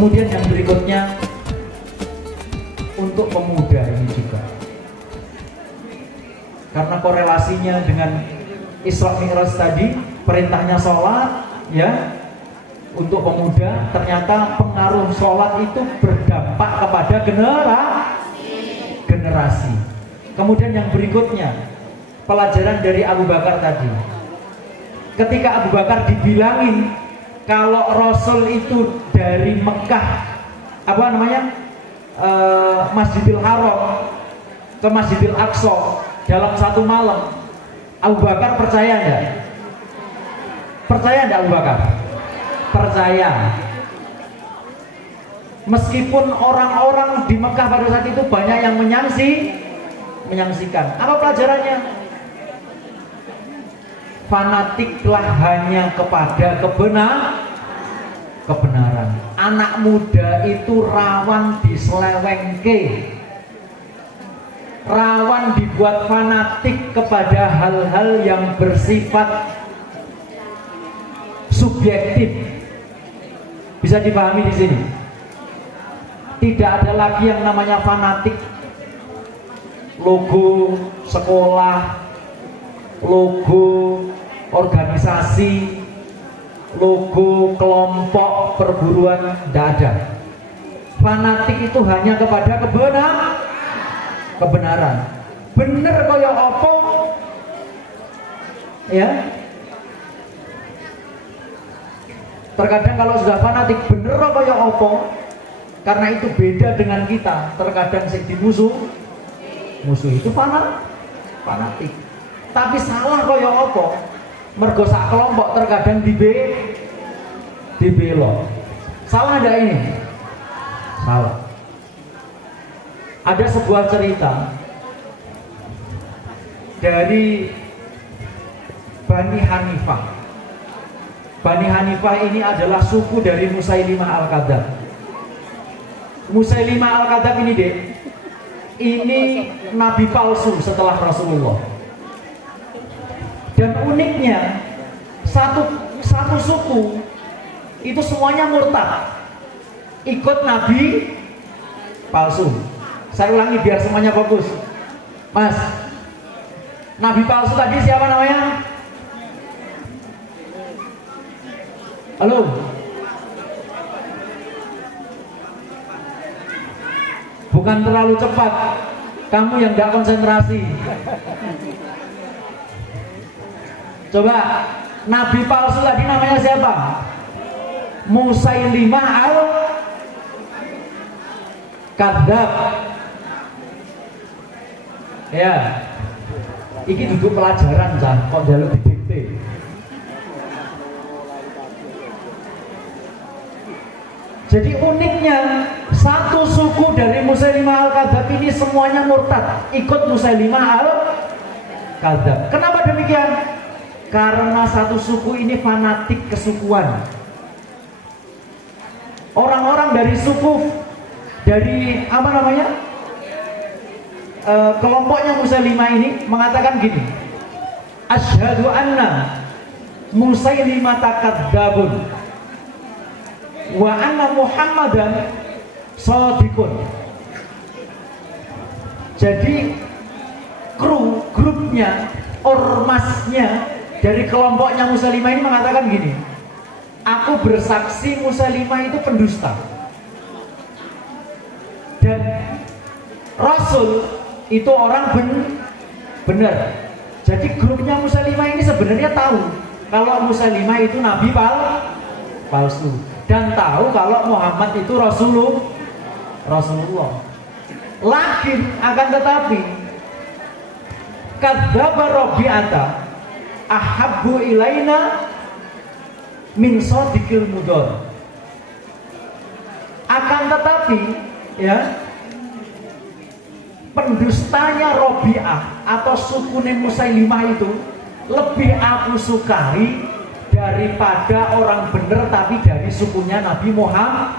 Kemudian yang berikutnya untuk pemuda ini juga, karena korelasinya dengan Isra Mi'raj tadi, perintahnya sholat ya untuk pemuda, ternyata pengaruh sholat itu berdampak kepada generasi. Kemudian yang berikutnya, pelajaran dari Abu Bakar tadi, ketika Abu Bakar dibilangin kalau Rasul itu dari Mekah Masjidil Haram ke Masjidil Aqsa dalam satu malam, Abu Bakar percaya enggak? Percaya enggak Abu Bakar? Percaya. Meskipun orang-orang di Mekah pada saat itu banyak yang menyaksikan. Apa pelajarannya? Fanatiklah hanya kepada kebenaran. Anak muda itu rawan diselewengke, rawan dibuat fanatik kepada hal-hal yang bersifat subjektif. Bisa dipahami di sini. Tidak ada lagi yang namanya fanatik logo sekolah, logo organisasi, logo kelompok perguruan, tidak ada. Fanatik itu hanya kepada kebenaran. Bener kaya apa ya. Terkadang kalau sudah fanatik bener kaya apa, karena itu beda dengan kita. Terkadang sing musuh itu fanatik. Tapi salah kaya apa, mergo sak kelompok terkadang dibelo. Salah ada ini? Salah. Ada sebuah cerita dari Bani Hanifah. Bani Hanifah ini adalah suku dari Musailimah Al-Kadzab. Musailimah Al-Kadzab ini ini nabi palsu setelah Rasulullah. Dan uniknya satu suku itu semuanya murtad, ikut nabi palsu. Saya ulangi biar semuanya fokus. Mas, nabi palsu tadi siapa namanya? Halo? Bukan terlalu cepat, kamu yang tidak konsentrasi. Coba, nabi palsu tadi namanya siapa? Musailimah Al-Kadzab. Ya, ini duduk pelajaran kok jaluk didikte. Jadi uniknya satu suku dari Musailimah Al-Kadzab ini semuanya murtad, ikut Musailimah Al-Kadzab. Kenapa demikian? Karena satu suku ini fanatik kesukuan. Orang-orang dari suku, dari kelompoknya Musailimah ini mengatakan gini, asyhadu anna Musailimah kadzdzabun wa anna Muhammadan shadiqun. Jadi grupnya, ormasnya dari kelompoknya Musailimah ini mengatakan gini, aku bersaksi Musailimah itu pendusta dan Rasul itu orang benar. Jadi grupnya Musailimah ini sebenarnya tahu kalau Musailimah itu nabi palsu dan tahu kalau Muhammad itu Rasulullah. Lakin akan tetapi kadzdzaba Rabi'ata ahabbu ilaina min shadiqil mudhar. Akan tetapi ya, pendustanya Rabi'ah atau sukune Musailimah itu lebih aku sukai daripada orang bener tapi dari sukunya Nabi Muhammad.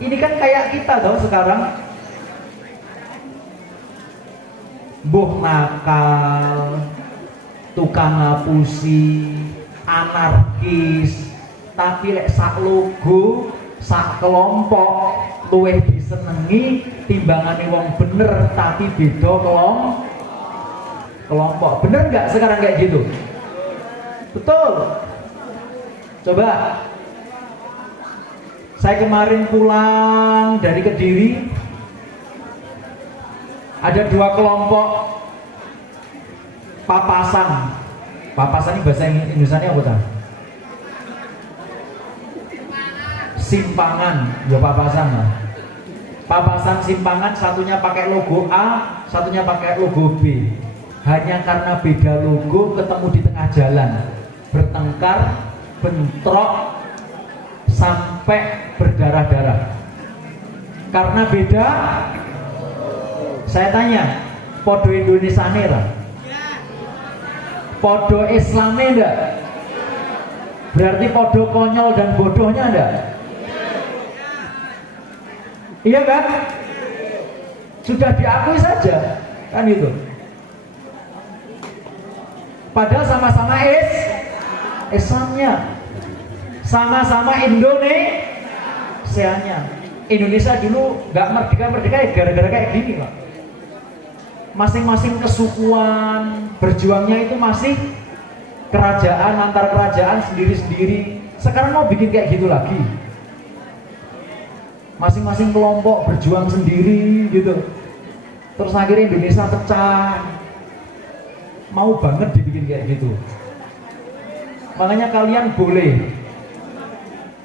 Ini kan kayak kita dong sekarang, mbuh nakal, tukang ngapusi, anarkis, tapi lek sak logo sak kelompok luwih disenengi timbangane wong bener tapi beda kelompok. Bener nggak sekarang kayak gitu? Betul. Coba, saya kemarin pulang dari Kediri, ada 2 kelompok papasan. Papasan ini bahasa Indonesianya apa ta? Simpangan, ya papasan lah. Papasan simpangan, satunya pakai logo A, satunya pakai logo B. Hanya karena beda logo ketemu di tengah jalan, bertengkar, bentrok, sampai berdarah-darah. Karena beda, saya tanya, podo Indonesia nera, podo Islamnya enggak? Berarti podo konyol dan bodohnya enggak? Iya kan? Sudah diakui saja, kan itu. Padahal sama-sama Islamnya, sama-sama Indonesianya. Indonesia dulu nggak merdeka ya gara-gara kayak gini Pak. Masing-masing kesukuan berjuangnya itu masih kerajaan, antar kerajaan sendiri-sendiri. Sekarang mau bikin kayak gitu lagi. Masing-masing kelompok berjuang sendiri gitu. Terus akhirnya Indonesia pecah. Mau banget dibikin kayak gitu. Makanya kalian boleh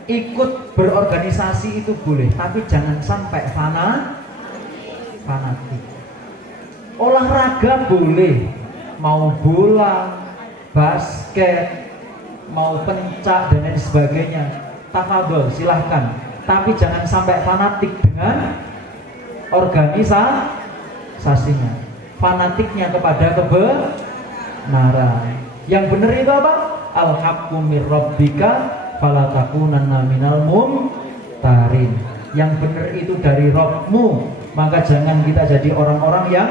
ikut berorganisasi, itu boleh, tapi jangan sampai fanatik. Olahraga boleh, mau bola, basket, mau pencak dan lain sebagainya, tafadhol silahkan, tapi jangan sampai fanatik dengan organisasinya, fanatiknya kepada kebenaran. Yang benar itu apa? Al-haqqu mir rabbika fala takunanna minal mumtarin. Yang benar itu dari Rabbmu, maka jangan kita jadi orang-orang yang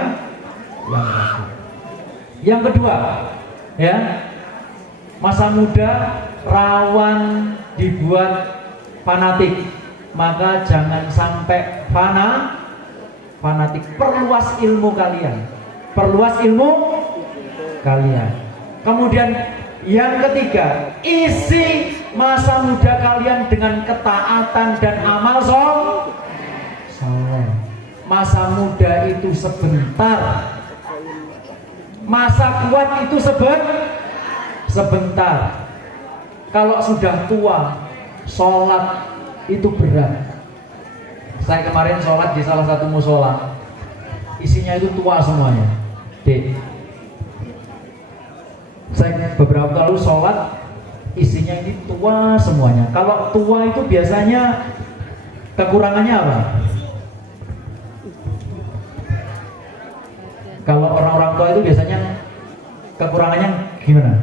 ragu. Yang kedua, ya, masa muda rawan dibuat fanatik, maka jangan sampai fanatik. Perluas ilmu kalian. Kemudian yang ketiga, isi masa muda kalian dengan ketaatan dan amal soleh. Masa muda itu sebentar, masa kuat itu sebentar. Kalau sudah tua, sholat itu berat. Saya kemarin sholat di salah satu musola, isinya itu tua semuanya. Dek, saya beberapa kali sholat, isinya ini tua semuanya. Kalau tua itu biasanya kekurangannya apa? Kalau orang-orang tua itu biasanya kekurangannya gimana?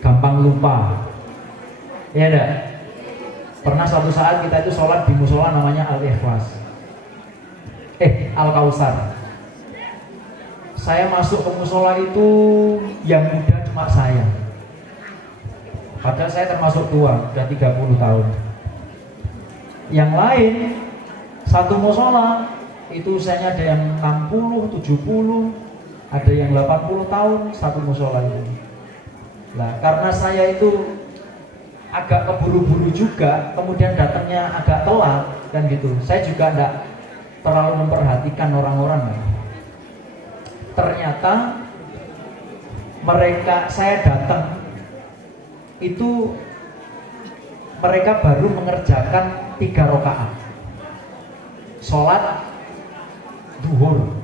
Gampang lupa. Ya enggak? Pernah suatu saat kita itu sholat di musola namanya Al-Ikhlas, Al-Kausar. Saya masuk ke musola itu yang muda cuma saya. Padahal saya termasuk tua, udah 30 tahun. Yang lain satu musola itu usianya ada yang 60, 70, ada yang 80 tahun satu musola itu. Nah, karena saya itu agak keburu-buru juga, kemudian datangnya agak telat kan gitu. Saya juga enggak terlalu memperhatikan orang-orang kan. Ternyata saya datang itu mereka baru mengerjakan 3 rakaat sholat duhur,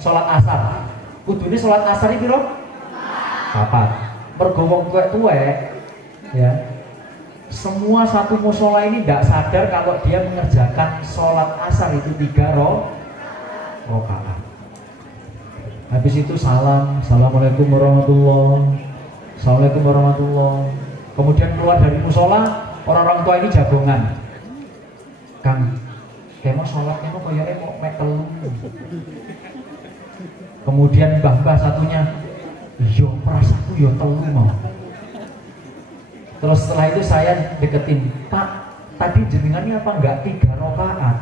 sholat asar. Kudune sholat asar iki piro? 4. Mergo wong tuwek ya. Semua satu musola ini tidak sadar kalau dia mengerjakan sholat asar itu 3 rakaat. Habis itu Assalamualaikum warahmatullahi. Assalamualaikum warahmatullahi. Kemudian keluar dari musola, orang-orang tua ini jagongan. Kang, kayak mau sholat, kayak mau koyoknya mau mekel. Kemudian mbah satunya, yo perasaku yo telu mau. Terus setelah itu saya deketin, Pak, tadi jenengannya apa enggak 3 rakaat?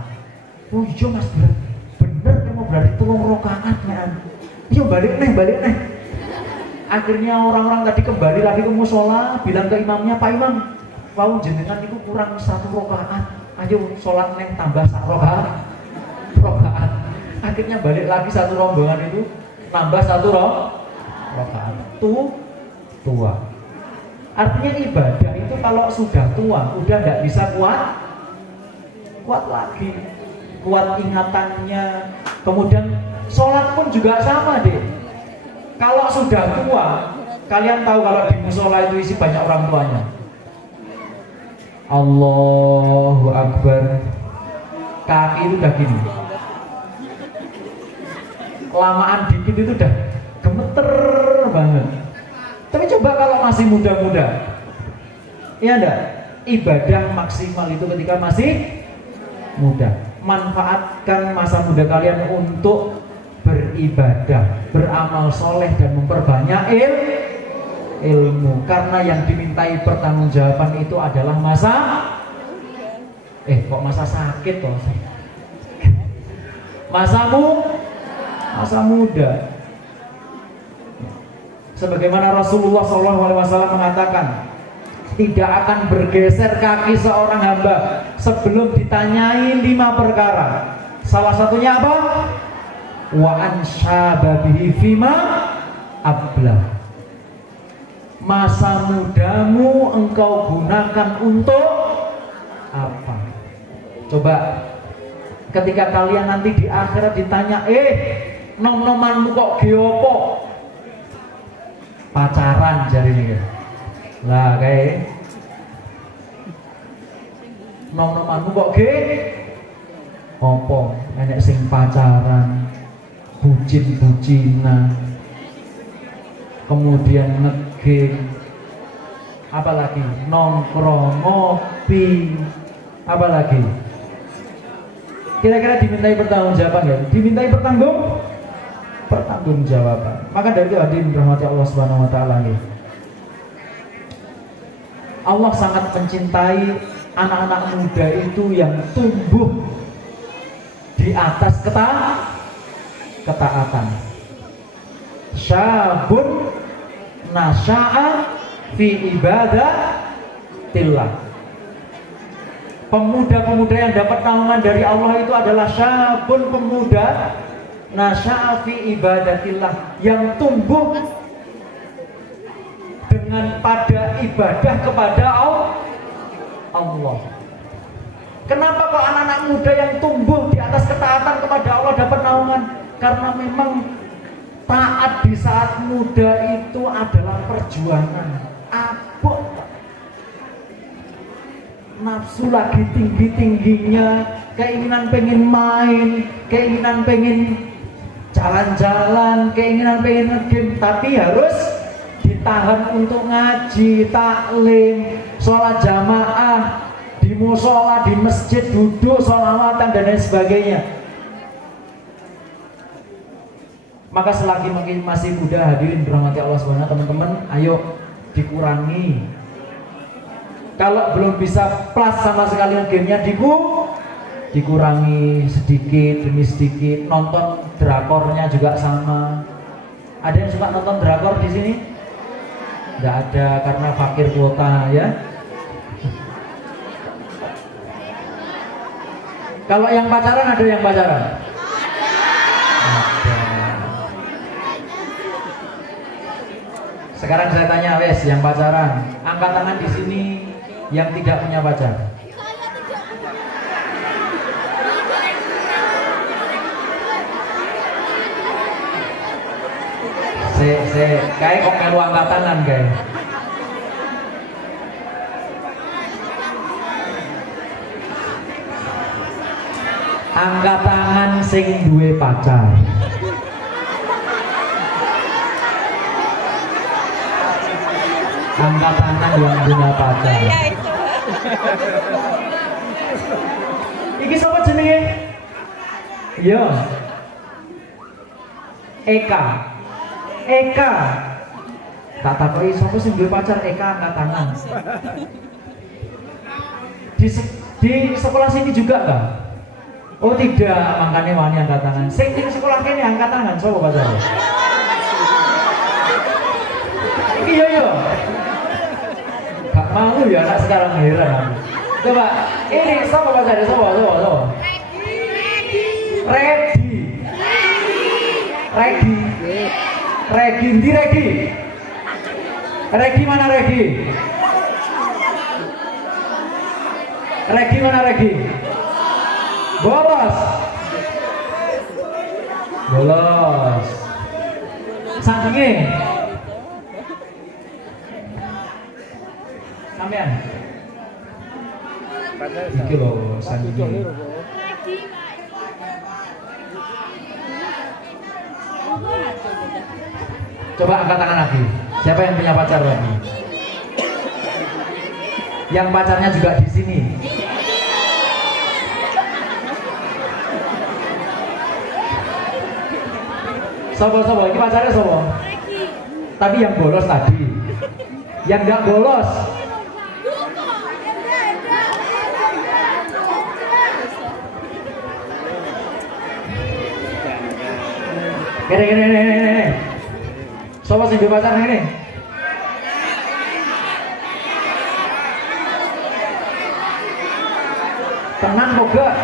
Oh iya mas, bener kamu berarti 3 rakaat kan? Iya balik nih. Akhirnya orang-orang tadi kembali lagi ke musola, bilang ke imamnya, Pak Imam, wow jenengan itu kurang 1 rakaat. Ayo sholat neng tambah 1 rakaat. Akhirnya balik lagi satu rombongan itu nambah 1 rakaat. Tua. Artinya ibadah itu kalau sudah tua, udah nggak bisa kuat lagi. Kuat ingatannya. Kemudian sholat pun juga sama deh. Kalau sudah tua, kalian tahu kalau di musola itu isi banyak orang tuanya. Allahu Akbar. Kaki itu udah gini. Kelamaan dikit itu udah gemeter banget. Tapi coba kalau masih muda-muda, ya enggak? Ibadah maksimal itu ketika masih muda. Manfaatkan masa muda kalian untuk beribadah, beramal soleh dan memperbanyak ilmu. Karena yang dimintai pertanggungjawaban itu adalah masa sakit toh? Masa muda. Sebagaimana Rasulullah SAW mengatakan, tidak akan bergeser kaki seorang hamba sebelum ditanyai 5 perkara. Salah satunya apa? Wa ansyababihi fima ablah. Masa mudamu engkau gunakan untuk apa? Coba ketika kalian nanti di akhirat ditanya, nom-nomanmu kok geopo? Pacaran jari ini lah kayak nom-nomanmu kok opo? Enek sing pacaran, bucin-bucinan, kemudian ngegame, apalagi nongkrong, ngopi, apalagi kira-kira dimintai pertanggungjawaban ya? Dimintai pertanggungjawaban. Maka dari itu hadirin dirahmati Allah Subhanahu wa taala nih. Allah sangat mencintai anak-anak muda itu yang tumbuh di atas ketaatan. Syabun nasya'a fi ibadatillah. Pemuda-pemuda yang dapat naungan dari Allah itu adalah syabun, pemuda nasya'a fi ibadatillah, yang tumbuh dengan pada ibadah kepada Allah. Kenapa kok anak-anak muda yang tumbuh di atas ketaatan kepada Allah dapat naungan? Karena memang taat di saat muda itu adalah perjuangan. Abot, nafsu lagi tinggi-tingginya, keinginan pengen main, keinginan pengen jalan-jalan, keinginan pengen ngegame, tapi harus ditahan untuk ngaji, taklim, sholat jamaah, di musola, di masjid, duduk, sholawatan dan lain sebagainya. Maka selagi masih muda, hadirin dirahmati Allah SWT, teman-teman, ayo dikurangi. Kalau belum bisa plus sama sekali gamenya, dikurangi sedikit demi sedikit. Nonton drakornya juga sama. Ada yang suka nonton drakor di sini? Tidak ada, karena fakir kuota ya. Kalau yang pacaran, ada yang pacaran? Ada. Sekarang saya tanya, wes yang pacaran, angkat tangan di sini yang tidak punya pacar. Kayak kok melu angkat tangan kayak. Angkat tangan sing duwe pacar. Angkat tangan yang punya pacar. Iki sapa jenenge? Iya. Eka. Tak takoki sapa sing duwe pacar, Eka angkat tangan. Di sekolah sini juga enggak? Oh tidak, makanya wani angkat tangan. Sing di sekolah kene angkat tangan, sapa pacar? Iya iya. Gak mau ya anak sekarang, heran aku. Coba, ini sapa pacar? Sapa? Regi, ndi Regi? Regi mana Regi? Regi mana Regi? Bolos. Sandinge. Sampean. Iki lho sandinge. Coba angkat tangan lagi. Siapa yang punya pacar lagi? Yang pacarnya juga di sini. Sobo, ini pacarnya sobo. Tapi yang bolos tadi. Yang nggak bolos. Gini. Sopo sing duwe pacar ini? Tenang kok gak?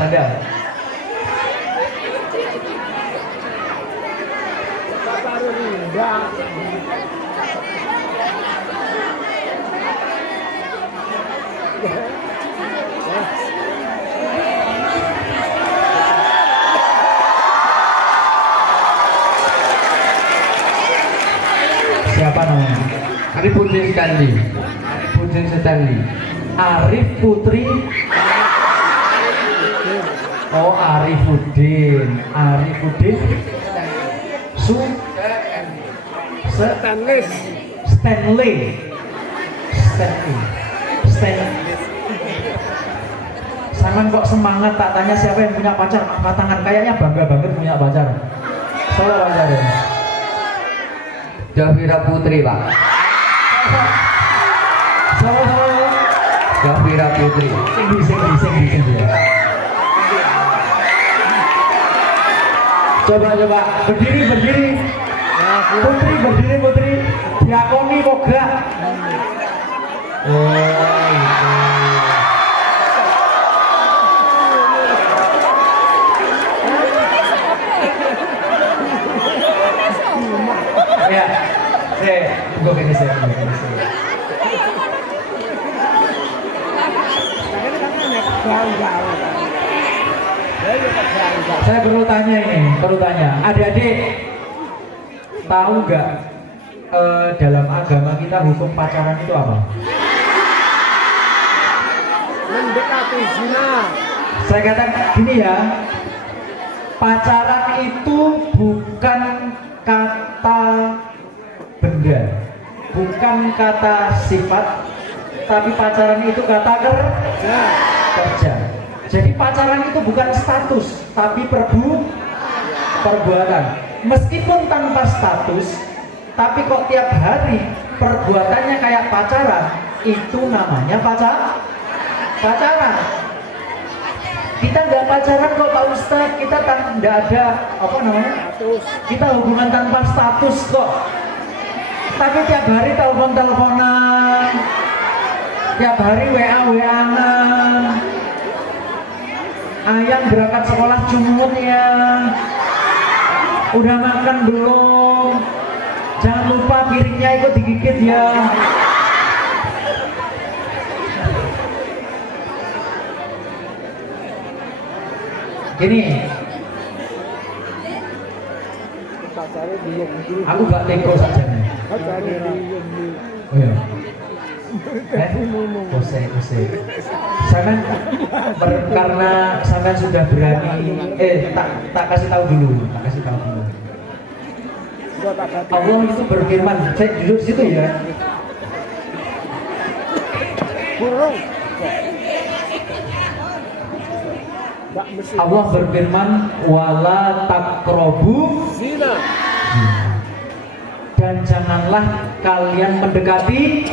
Sandal. Siapa namanya? Arifuddin Stanley. Arif Putri. Oh, Arifuddin. Stanley. Saman kok semangat, tak tanya siapa yang punya pacar, angkat tangan. Kayaknya bangga banget punya pacar. Siapa pacarnya? Jafira Putri, Pak. Siapa? Jafira Putri. Sing. Coba. Berdiri. Putri. Diakoni kok gak? Oh, itu. Ya, gue gini sih. Saya perlu tanya, adik-adik tahu nggak dalam agama kita hukum pacaran itu apa? Mendekati zina. Saya katakan gini ya, pacaran itu bukan kata benda, bukan kata sifat, tapi pacaran itu kata kerja. Jadi pacaran itu bukan status, tapi perbuatan. Meskipun tanpa status, tapi kok tiap hari perbuatannya kayak pacaran, itu namanya pacaran. Kita nggak pacaran kok Pak Ustadz, kita nggak ada status. Kita hubungan tanpa status kok. Tapi tiap hari teleponan, tiap hari WA-an. Ayam berangkat sekolah cumut ya. Udah makan belum? Jangan lupa piringnya ikut digigit ya. Gini, aku gak teko saja nih. Oh ya. Kose. Sampean karena sampean sudah berani, tak kasih tahu dulu. Udah tak ganti. Allah itu berfirman, saya duduk situ ya. Burung. Mbak mesti Allah berfirman, wala taqrabu zina. dan janganlah kalian mendekati.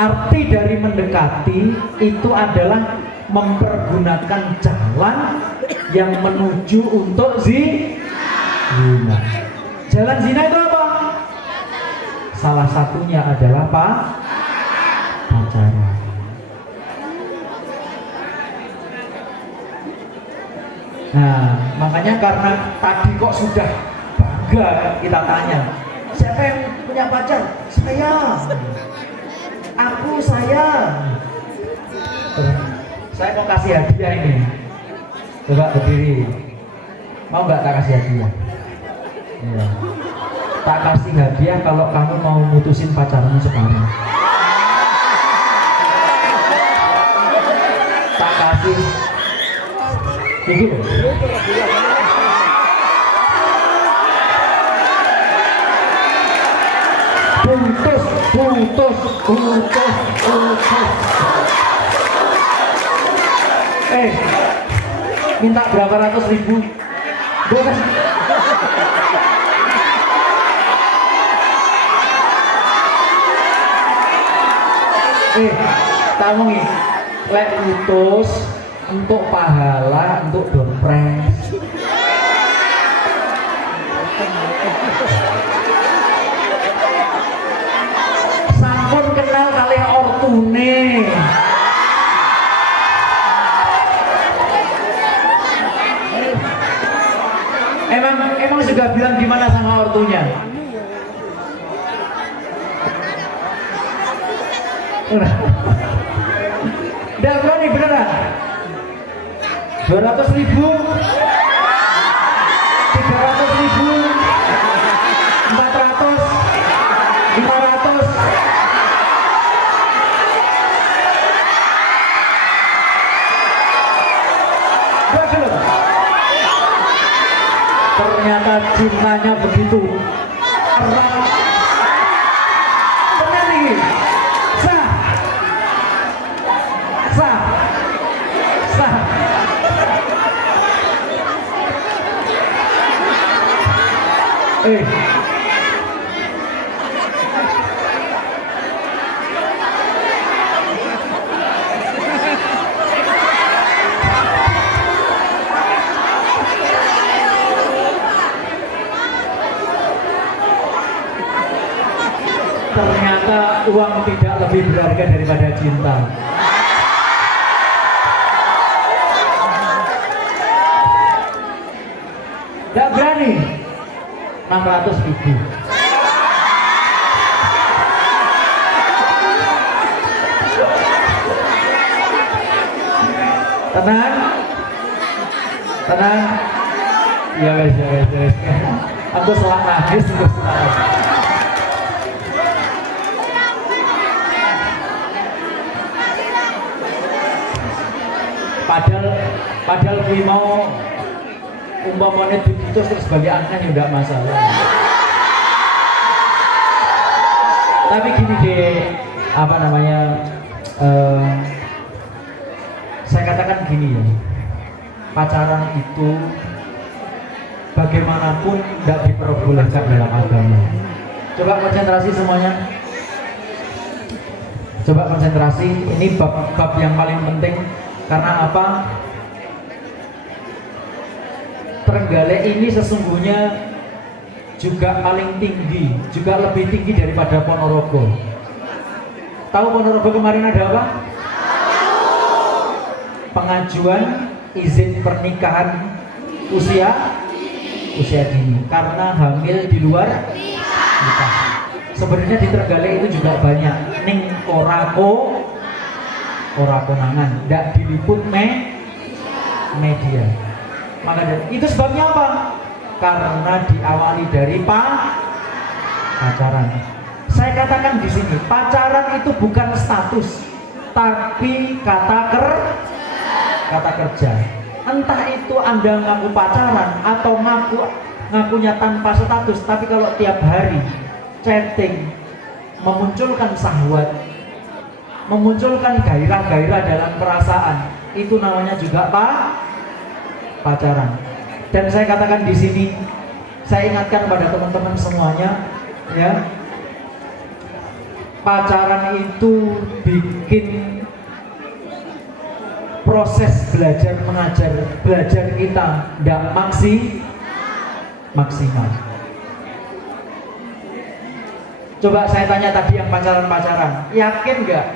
Arti dari mendekati itu adalah mempergunakan jalan yang menuju untuk zina. Jalan zina itu apa? Salah satunya adalah pacaran. Nah, makanya karena tadi kok sudah bangga kita tanya, siapa yang punya pacar? Saya. Aku saya. Saya mau kasih hadiah ini. Coba berdiri. Mau nggak tak kasih hadiah? Iya. Tak kasih hadiah kalau kamu mau mutusin pacarmu sekarang. Tak kasih. Begitu. Putus. Minta berapa ratus ribu? Boleh. Tahu nih, lek putus untuk pahala, untuk dompres. Sampun kenal kali ortune. Emang sudah bilang gimana sama ortunya? Udah berani beneran? 200 ribu, 300 ribu, 400, 500. Belum. Ternyata cintanya begitu erat. Benar nih. Sah. Ternyata uang tidak lebih berharga daripada cinta. Tidak berani. 600 ribu. Tenang. Ya guys. Aku salah nangis. Padahal gue mau umpamanya diputus terus sebagai anak ya enggak masalah. Tapi gini deh, saya katakan gini ya, pacaran itu bagaimanapun tidak diperbolehkan dalam agama. Coba konsentrasi semuanya. Coba konsentrasi, ini bab yang paling penting. Karena apa? Trenggalek ini sesungguhnya juga paling tinggi, juga lebih tinggi daripada Ponorogo. Tahu Ponorogo kemarin ada apa? Pengajuan izin pernikahan usia dini karena hamil di luar nikah. Sebenarnya di Trenggalek itu juga banyak. Ning ora konangan, tidak diliput media. Maka itu sebabnya apa? Karena diawali dari pacaran. Saya katakan di sini, pacaran itu bukan status, tapi kata kerja. Entah itu Anda ngaku pacaran atau ngaku ngakunya tanpa status, tapi kalau tiap hari chatting memunculkan syahwat, memunculkan gairah-gairah dalam perasaan, itu namanya juga pacaran. Dan saya katakan di sini, saya ingatkan pada teman-teman semuanya, ya, pacaran itu bikin proses belajar mengajar, belajar kita tidak maksimal. Coba saya tanya tadi yang pacaran-pacaran, yakin nggak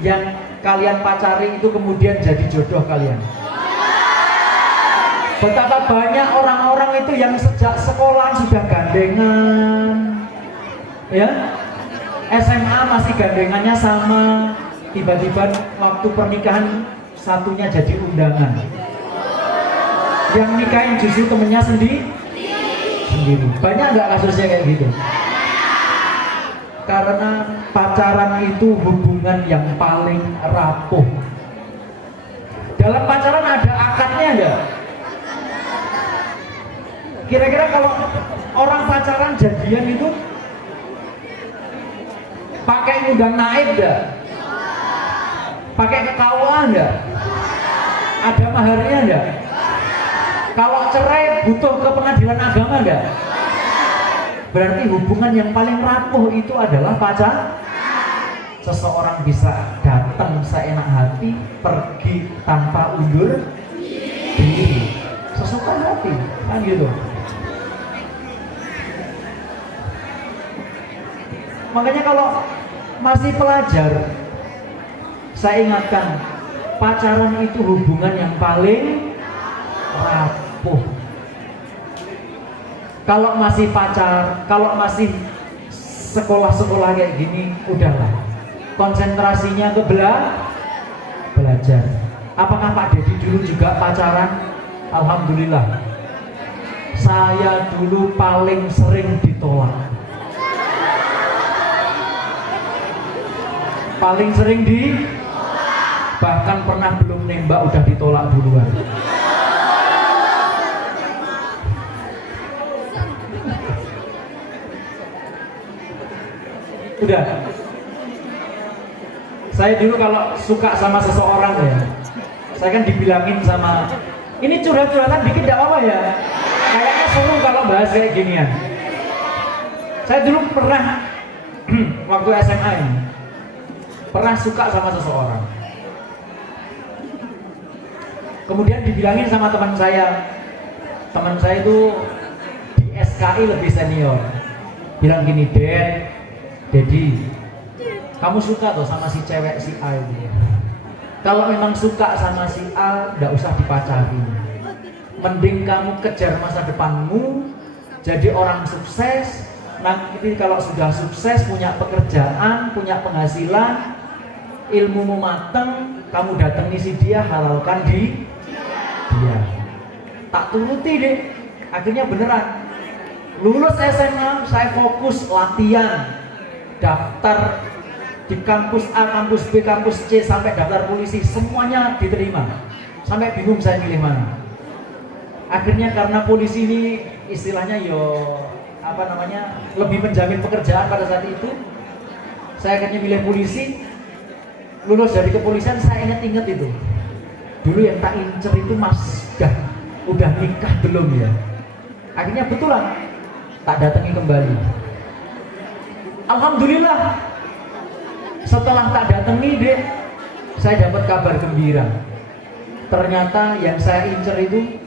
yang kalian pacari itu kemudian jadi jodoh kalian? Betapa banyak orang-orang itu yang sejak sekolah sudah gandengan, ya, SMA masih gandengannya sama, tiba-tiba waktu pernikahan satunya jadi undangan. Yang nikahin justru temennya sendiri. Banyak nggak kasusnya kayak gitu? Karena pacaran itu hubungan yang paling rapuh. Dalam pacaran ada akadnya nggak? Kira-kira kalau orang pacaran jadian itu pakai ngundang naib nggak? Pakai KUA nggak? Ada maharnya nggak? Kalau cerai butuh ke pengadilan agama nggak? Berarti hubungan yang paling rapuh itu adalah pacar. Seseorang bisa datang seenak hati, pergi tanpa undur diri, sesuka hati, kan gitu. Makanya kalau masih pelajar, saya ingatkan, pacaran itu hubungan yang paling rapuh. Kalau masih pacar, kalau masih sekolah-sekolah kayak gini, udahlah, konsentrasinya ke belajar. Apakah Pak Dedi dulu juga pacaran? Alhamdulillah, saya dulu paling sering ditolak. Paling sering bahkan pernah belum nembak udah ditolak duluan. Udah. Saya dulu kalau suka sama seseorang ya, saya kan dibilangin sama, ini curhat-curhatan dikit gak apa-apa ya, kayaknya seru kalau bahas kayak ginian. Saya dulu pernah waktu SMA ini pernah suka sama seseorang, kemudian dibilangin sama teman saya itu di SKI lebih senior, bilang gini, Dedi, kamu suka tuh sama si cewek si A ini. Kalau memang suka sama si A, nggak usah dipacari. Mending kamu kejar masa depanmu, jadi orang sukses. Nanti kalau sudah sukses, punya pekerjaan, punya penghasilan, ilmumu mateng, kamu datangi si dia, halalkan dia. Tak turuti deh. Akhirnya beneran. Lulus SMA, saya fokus latihan, daftar di kampus A, kampus B, kampus C, sampai daftar polisi, semuanya diterima. Sampai bingung saya milih mana. Akhirnya karena polisi ini istilahnya lebih menjamin pekerjaan pada saat itu, saya akhirnya milih polisi. Lulus dari kepolisian, saya ingat itu. Dulu yang tak incer itu Mas, udah nikah belum ya? Akhirnya betulan, tak datangi kembali. Alhamdulillah, setelah tak datangi saya dapat kabar gembira. Ternyata yang saya incer itu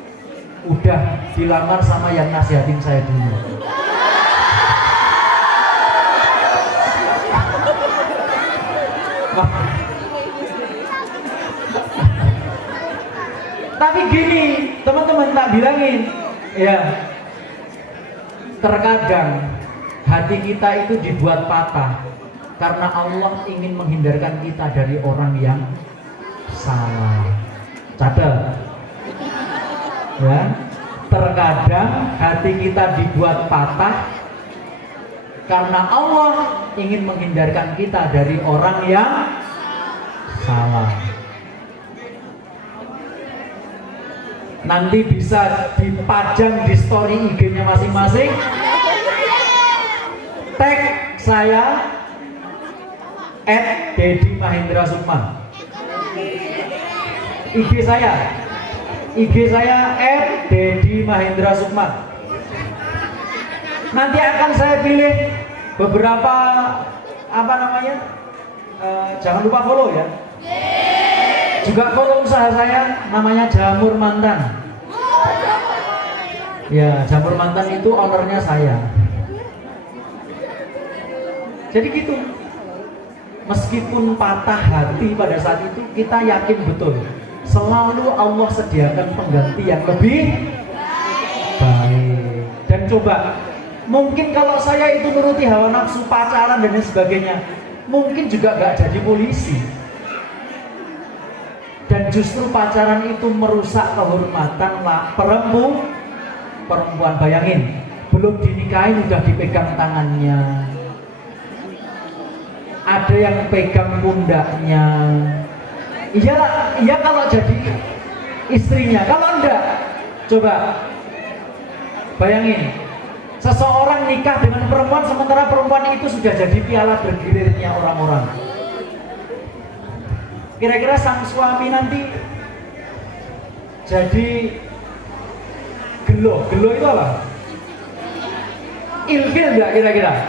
udah dilamar sama yang nasihatin saya dulu. Tapi gini, teman-teman, tak bilangin, ya, terkadang hati kita itu dibuat patah karena Allah ingin menghindarkan kita dari orang yang salah. Catat, ya, terkadang hati kita dibuat patah karena Allah ingin menghindarkan kita dari orang yang salah. Nanti bisa dipajang di story IG-nya masing-masing. Tag saya @dedimahendrasukma. IG saya @dedimahendrasukma. Nanti akan saya pilih beberapa jangan lupa follow ya. Juga follow usaha saya, namanya Jamur Mantan. Ya, Jamur Mantan itu ownernya saya. Jadi gitu. Meskipun patah hati pada saat itu, kita yakin betul selalu Allah sediakan pengganti yang lebih baik. Dan coba, mungkin kalau saya itu nuruti hawa nafsu, pacaran dan lain sebagainya, mungkin juga gak jadi polisi. Dan justru pacaran itu merusak kehormatan perempuan. Bayangin, belum dinikahin udah dipegang tangannya, ada yang pegang pundaknya. Iya kalau jadi istrinya. Kalau enggak, coba bayangin, seseorang nikah dengan perempuan sementara perempuan itu sudah jadi piala bergilirnya orang-orang. Kira-kira sang suami nanti jadi gelo itu apa? Ilfil enggak kira-kira?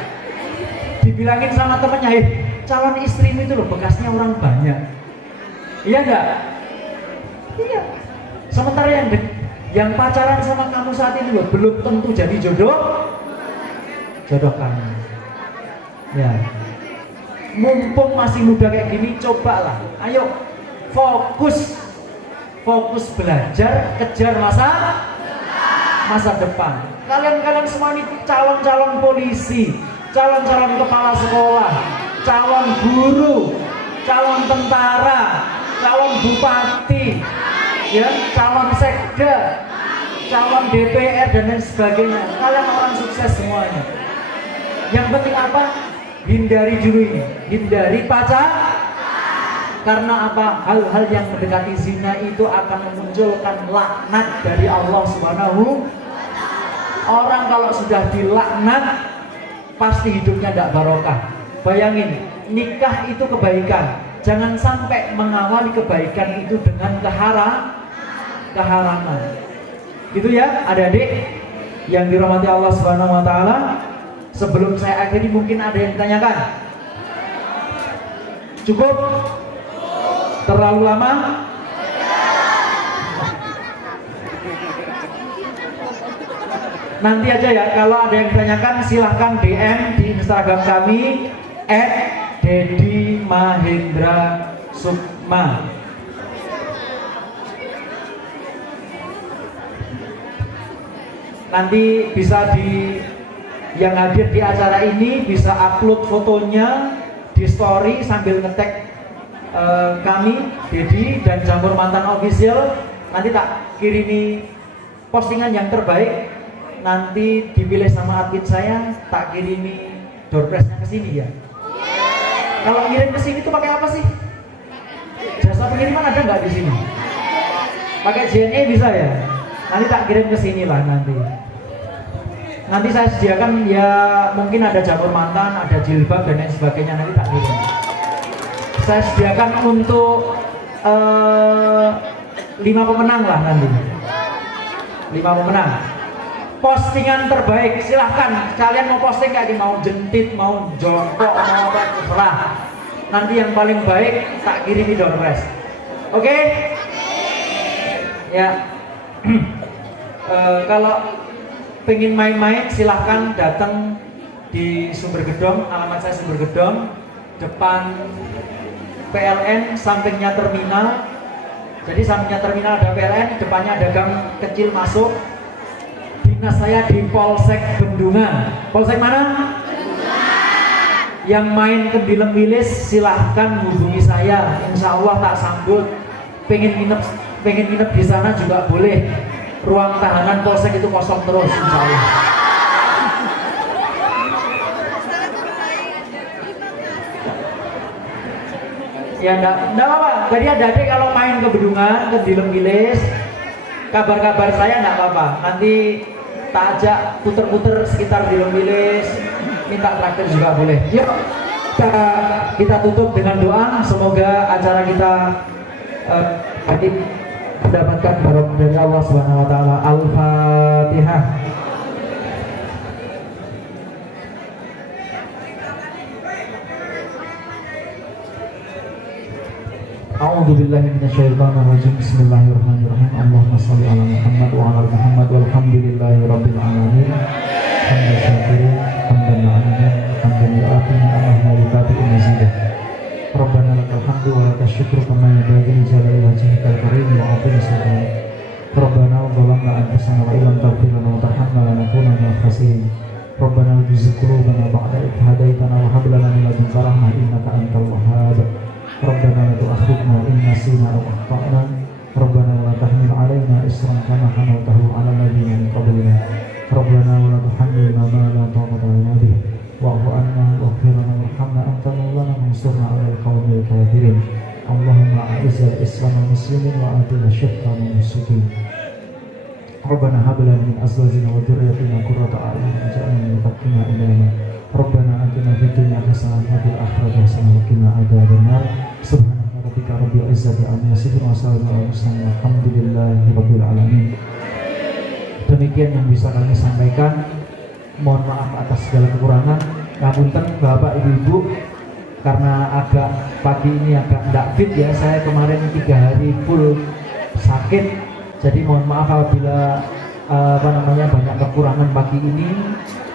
Dibilangin sama temennya, calon istrimu itu loh bekasnya orang banyak. Iya enggak? Iya. Sementara yang pacaran sama kamu saat ini loh belum tentu jadi jodoh kamu. Ya. Mumpung masih muda kayak gini, cobalah. Ayo fokus belajar, kejar masa depan. Kalian semua ini calon polisi, calon kepala sekolah, calon guru, calon tentara, calon bupati, ya, calon sekda, calon DPR dan lain sebagainya. Kalian orang sukses semuanya. Yang penting apa? Hindari dulu ini, hindari pacar. Karena apa? Hal-hal yang mendekati zina itu akan memunculkan laknat dari Allah Subhanahu. Orang kalau sudah dilaknat pasti hidupnya tidak barokah. Bayangin, nikah itu kebaikan. Jangan sampai mengawali kebaikan itu dengan keharaman. Gitu ya, adik-adik yang dirahmati Allah Subhanahu wa taala. Sebelum saya akhiri, mungkin ada yang ditanyakan? Cukup? Terlalu lama? Nanti aja ya, kalau ada yang ditanyakan silahkan DM di Instagram kami @dedimahendrasukma. Nanti bisa yang hadir di acara ini bisa upload fotonya di story sambil nge-tag kami, Dedi dan Jamur Mantan Official. Nanti tak kirimi postingan yang terbaik. Nanti dipilih sama admin saya, tak kirimi door prize-nya ke sini ya. Kalau ngirim ke sini tuh pakai apa sih? Jasa pengiriman ada nggak di sini? Pakai JNE bisa ya? Nanti tak kirim ke sini lah nanti. Nanti saya sediakan ya, mungkin ada Jamur Mantan, ada jilbab dan lain sebagainya, nanti tak kirim. Saya sediakan untuk 5 pemenang lah nanti. 5 pemenang. Postingan terbaik silahkan. Kalian mau posting kayak mau jentit, mau jongkok, mau apa terserah. Nanti yang paling baik tak kirimi door prize. Oke? Ya. Kalau pengen main-main silahkan datang di Sumber Gedong. Alamat saya Sumber Gedong, depan PLN, sampingnya terminal. Jadi sampingnya terminal ada PLN, depannya ada gang kecil masuk. Dinas saya di Polsek Bendungan. Polsek mana? Bendungan. Yang main ke Dilem Wilis silahkan hubungi saya. Insya Allah tak sambut. Pengen nginep di sana juga boleh. Ruang tahanan Polsek itu kosong terus, insya Allah. Ya enggak apa-apa. Jadi adik-adik kalau main ke Bendungan, ke Dilem Wilis, kabar-kabar saya nggak apa-apa. Nanti tak ajak puter-puter sekitar di Wilis, minta traktir juga boleh. Yuk kita tutup dengan doa. Semoga acara kita mendapatkan barokah dari Allah Subhanahu Wa Taala. Al-Fatihah. A'udzu billahi minasyaitonir rajim. Bismillahirrahmanirrahim. Allahumma shalli ala Muhammad wa ala Muhammad walhamdulillahi rabbil alamin. Hamdan syakirin, hamdan na'amin, hamdan yu'afi ni'amahu wa batil mazidah. Rabbana lakal hamdu wa lakal syukru kama yanbaghi li jalali wajhikal karim wa 'azimi sultanik. Rabbana zalamna anfusana wa illam taghfir lana wa tarhamna lanakunanna minal khasirin. Rabbana la tuzigh qulubana ba'da idh hadaytana wa hab lana min ladunka rahmah innaka antal wahhab. Rabbana la tu'akhidhna in nasina aw akhtana. Rabbana la tahmil 'alaina isran kama hamaltahu 'ala alladziina min qablina. Rabbana wa la tuhammilna ma la taqata lana bih. Wa'fu 'anna waghfir lana warhamna anta maulana wansurna 'alal qaumil kafirin. Allahumma a'izzal Islam wal muslimin wa adhil syirka wal musyrikin. Rabbana hab lana min azwajina wa dhurriyyatina qurrata a'yun waj'alna lil muttaqina imama. Rabbana atina fid dunya hasanah wa fil akhirati hasanah wa qina adzabannar. Subhana rabbika rabbil izzati amma yasifun wa salamun alal mursalin walhamdulillahi rabbil alamin. Demikian yang bisa kami sampaikan. Mohon maaf atas segala kekurangan. Ngapunten Bapak Ibu-ibu, karena agak pagi ini agak tidak fit ya. Saya kemarin 3 hari full sakit. Jadi mohon maaf apabila banyak kekurangan pagi ini.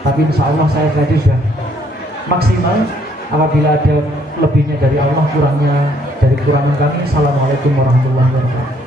Tapi insya Allah saya tadi sudah maksimal. Apabila ada lebihnya dari Allah, kurangnya dari kekurangan kami. Assalamualaikum warahmatullahi wabarakatuh.